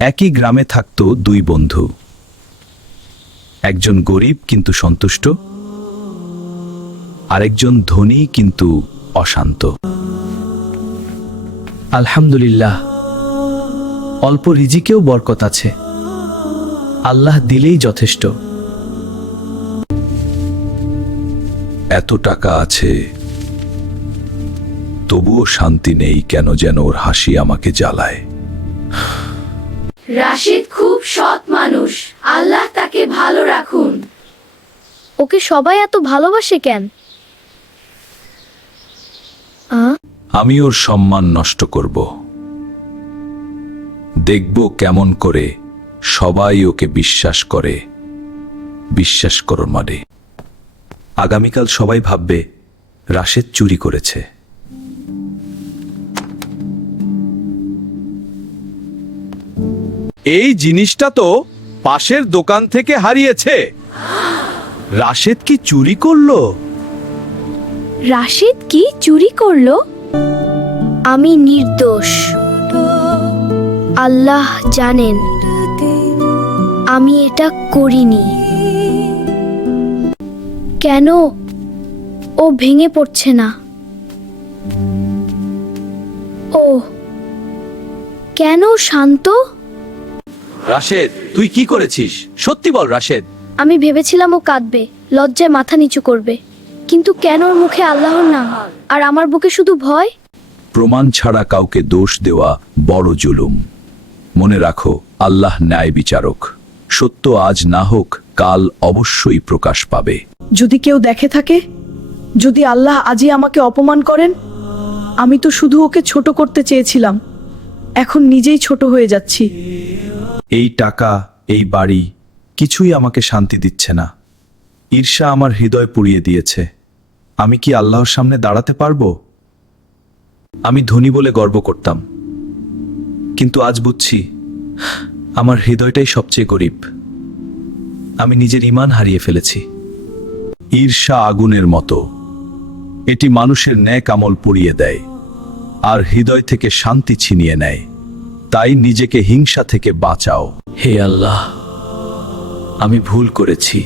একই গ্রামে থাকত দুই বন্ধু। একজন গরিব কিন্তু সন্তুষ্ট, আরেকজন ধনী কিন্তু অশান্ত। আলহামদুলিল্লাহ, অল্প রিজিকেও বরকত আছে। আল্লাহ দিলেই যথেষ্ট। এত টাকা আছে, তবুও শান্তি নেই কেন, যেন ওর হাসি আমাকে জ্বালায়। রাশিদ খুব সৎ মানুষ, আল্লাহ তাকে ভালো রাখুন। ওকে সবাই এত ভালোবাসে কেন? আমি ওর সম্মান নষ্ট করব, দেখব কেমন করে সবাই ওকে বিশ্বাস করে। বিশ্বাস করো মানে আগামীকাল সবাই ভাববে রাশেদ চুরি করেছে। এই জিনিসটা তো পাশের দোকান থেকে হারিয়েছে। রাশেদ কি চুরি করলো? রাশিদ কি চুরি করলো? আমি নির্দোষ। আল্লাহ জানেন আমি এটা করিনি। কেন ও ভেঙে পড়ছে না? ও কেন শান্ত? রাশেদ, তুই কি করেছিস? সত্যি বল রাশেদ। আমি ভেবেছিলাম ও কাঁদবে, লজ্জায় মাথা নিচু করবে, কিন্তু কেন ওর মুখে আল্লাহর নাম আর আমার বুকে শুধু ভয়। প্রমাণ ছাড়া কাউকে দোষ দেওয়া বড় জুলুম। মনে রাখো, আল্লাহ ন্যায় বিচারক। সত্য আজ না হোক, কাল অবশ্যই প্রকাশ পাবে। যদি কেউ দেখে থাকে, যদি আল্লাহ আজই আমাকে অপমান করেন, আমি তো শুধু ওকে ছোট করতে চেয়েছিলাম, এখন নিজেই ছোট হয়ে যাচ্ছি। এই টাকা, এই বাড়ি কিছুই আমাকে শান্তি দিচ্ছে না। ঈর্ষা আমার হৃদয় পুড়িয়ে দিয়েছে। আমি কি আল্লাহর সামনে দাঁড়াতে পারবো? আমি ধনী বলে গর্ব করতাম, কিন্তু আজ বুঝছি আমার হৃদয়টাই সবচেয়ে গরিব। আমি নিজের ঈমান হারিয়ে ফেলেছি। ঈর্ষা আগুনের মতো, এটি মানুষের ন্যাক আমল পুড়িয়ে দেয় আর হৃদয় থেকে শান্তি ছিনিয়ে নেয়। তাই নিজেকে হিংসা থেকে বাঁচাও। হে আল্লাহ, আমি ভুল করেছি।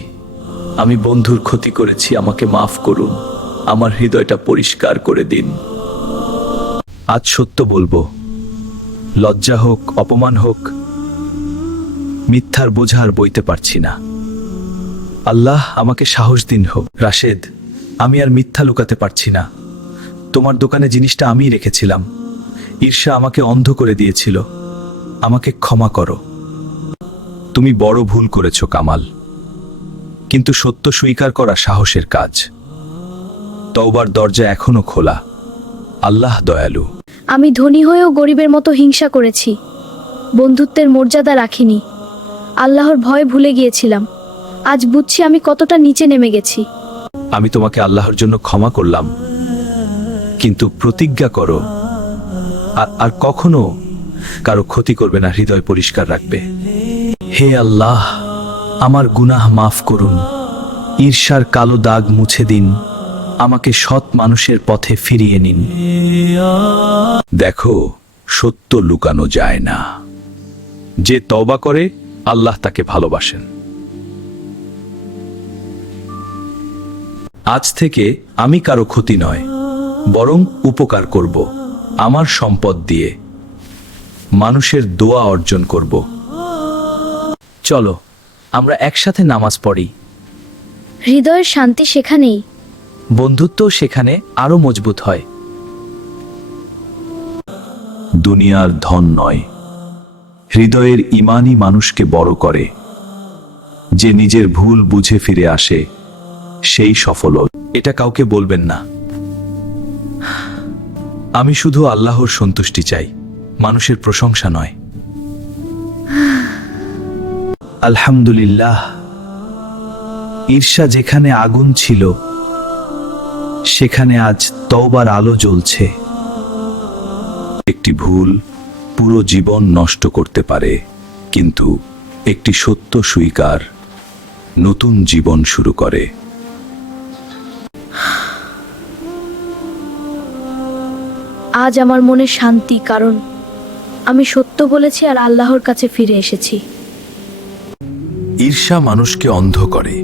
আমি বন্ধুর ক্ষতি করেছি, আমাকে মাফ করুন। আমার হৃদয়টা পরিষ্কার করে দিন। আজ সত্য বলবো, লজ্জা হোক, অপমান হোক, মিথ্যার বোঝা আর বইতে পারছি না। আল্লাহ আমাকে সাহস দিন হোক। রাশেদ, আমি আর মিথ্যা লুকাতে পারছি না। তোমার দোকানে জিনিসটা আমিই রেখেছিলাম। ঈর্ষা আমাকে অন্ধ করে দিয়েছিল। আমাকে ক্ষমা করো। তুমি বড় ভুল করেছো কামাল, কিন্তু সত্য স্বীকার করা সাহসের কাজ। তওবার দরজা এখনো খোলা। আল্লাহ দয়ালু। আমি ধনী হয়েও গরিবের মতো হিংসা করেছি, বন্ধুত্বের মর্যাদা রাখিনি, আল্লাহর ভয় ভুলে গিয়েছিলাম। আজ বুঝছি আমি কতটা নিচে নেমে গেছি। আমি তোমাকে আল্লাহর জন্য ক্ষমা করলাম, কিন্তু প্রতিজ্ঞা করো আর কখনো কারো ক্ষতি করবে না, হৃদয় পরিষ্কার রাখবে। হে আল্লাহ, আমার গুনাহ মাফ করুন। ঈর্ষার কালো দাগ মুছে দিন। আমাকে সৎ মানুষের পথে ফিরিয়ে নিন। দেখো, সত্য লুকানো যায় না। যে তওবা করে, আল্লাহ তাকে ভালোবাসেন। আজ থেকে আমি কারো ক্ষতি নয়, বরং উপকার করব। আমার সম্পদ দিয়ে মানুষের দোয়া অর্জন করব। চলো আমরা একসাথে নামাজ পড়ি। হৃদয়ের শান্তি সেখানেই। বন্ধুত্ব সেখানে আরো মজবুত হয়। দুনিয়ার ধন নয়, হৃদয়ের ঈমানই মানুষকে বড় করে। যে নিজের ভুল বুঝে ফিরে আসে, সেই সফল। এটা কাউকে বলবেন না। আমি শুধু আল্লাহর সন্তুষ্টি চাই, মানুষের প্রশংসা নয়। আলহামদুলিল্লাহ, ঈর্ষা যেখানে আগুন ছিল, সেখানে আজ তওবার আলো জ্বলছে। একটি ভুল পুরো জীবন নষ্ট করতে পারে, কিন্তু একটি সত্য স্বীকার নতুন জীবন শুরু করে। আজ আমার মনে শান্তি, কারণ আমি সত্য বলেছি আর আল্লাহর কাছে ফিরে এসেছি। ঈর্ষা মানুষকে অন্ধ করে,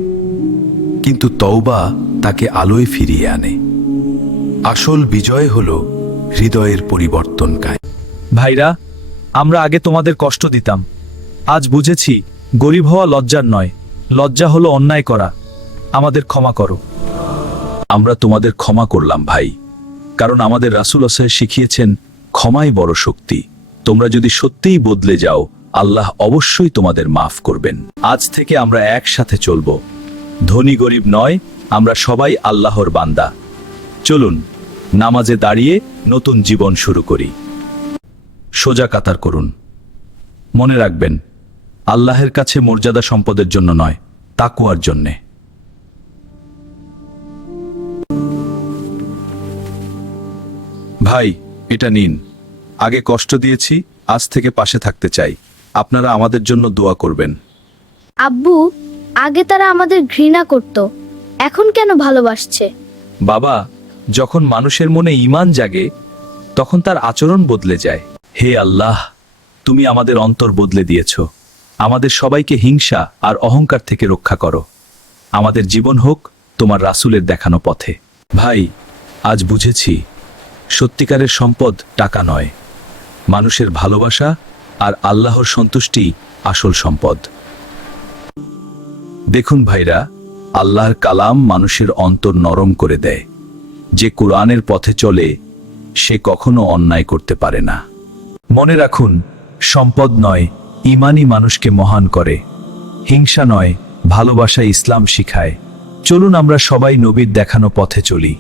কিন্তু তওবা তাকে আলোয় ফিরিয়ে আনে। আসল বিজয় হল হৃদয়ের পরিবর্তনকায়। ভাইরা, আমরা আগে তোমাদের কষ্ট দিতাম। আজ বুঝেছি গরিব হওয়া লজ্জার নয়, লজ্জা হলো অন্যায় করা। আমাদের ক্ষমা করো। আমরা তোমাদের ক্ষমা করলাম ভাই, কারণ আমাদের রাসূল শিখিয়েছেন ক্ষমাই বড় শক্তি। তোমরা যদি সত্যিই বদলে যাও, আল্লাহ অবশ্যই তোমাদের মাফ করবেন। আজ থেকে আমরা একসাথে চলব। ধনী গরিব নয়, আমরা সবাই আল্লাহর বান্দা। চলুন নামাজে দাঁড়িয়ে নতুন জীবন শুরু করি। সোজা কাতার করুন। মনে রাখবেন, আল্লাহের কাছে মর্যাদা সম্পদের জন্য নয়, তাকওয়ার জন্যে। ভাই, এটা নিন। আগে কষ্ট দিয়েছি, আজ থেকে পাশে থাকতে চাই। আপনারা আমাদের জন্য দোয়া করবেন। আব্বু, আগে তারা আমাদের ঘৃণা করত, এখন কেন ভালোবাসছে? বাবা, যখন মানুষের মনে ঈমান জাগে, তখন তার আচরণ বদলে যায়। হে আল্লাহ, তুমি আমাদের অন্তর বদলে দিয়েছ। আমাদের সবাইকে হিংসা আর অহংকার থেকে রক্ষা করো। আমাদের জীবন হোক তোমার রাসূলের দেখানো পথে। ভাই, আজ বুঝেছি সত্যিকারের সম্পদ টাকা নয়, মানুষের ভালোবাসা আর আল্লাহর সন্তুষ্টি আসল সম্পদ। দেখুন ভাইরা, আল্লাহর কালাম মানুষের অন্তর নরম করে দেয়। যে কোরআনের পথে চলে, সে কখনো অন্যায় করতে পারে না। মনে রাখুন, সম্পদ নয়, ঈমানই মানুষকে মহান করে। হিংসা নয়, ভালোবাসা ইসলাম শিখায়। চলুন আমরা সবাই নবীর দেখানো পথে চলি।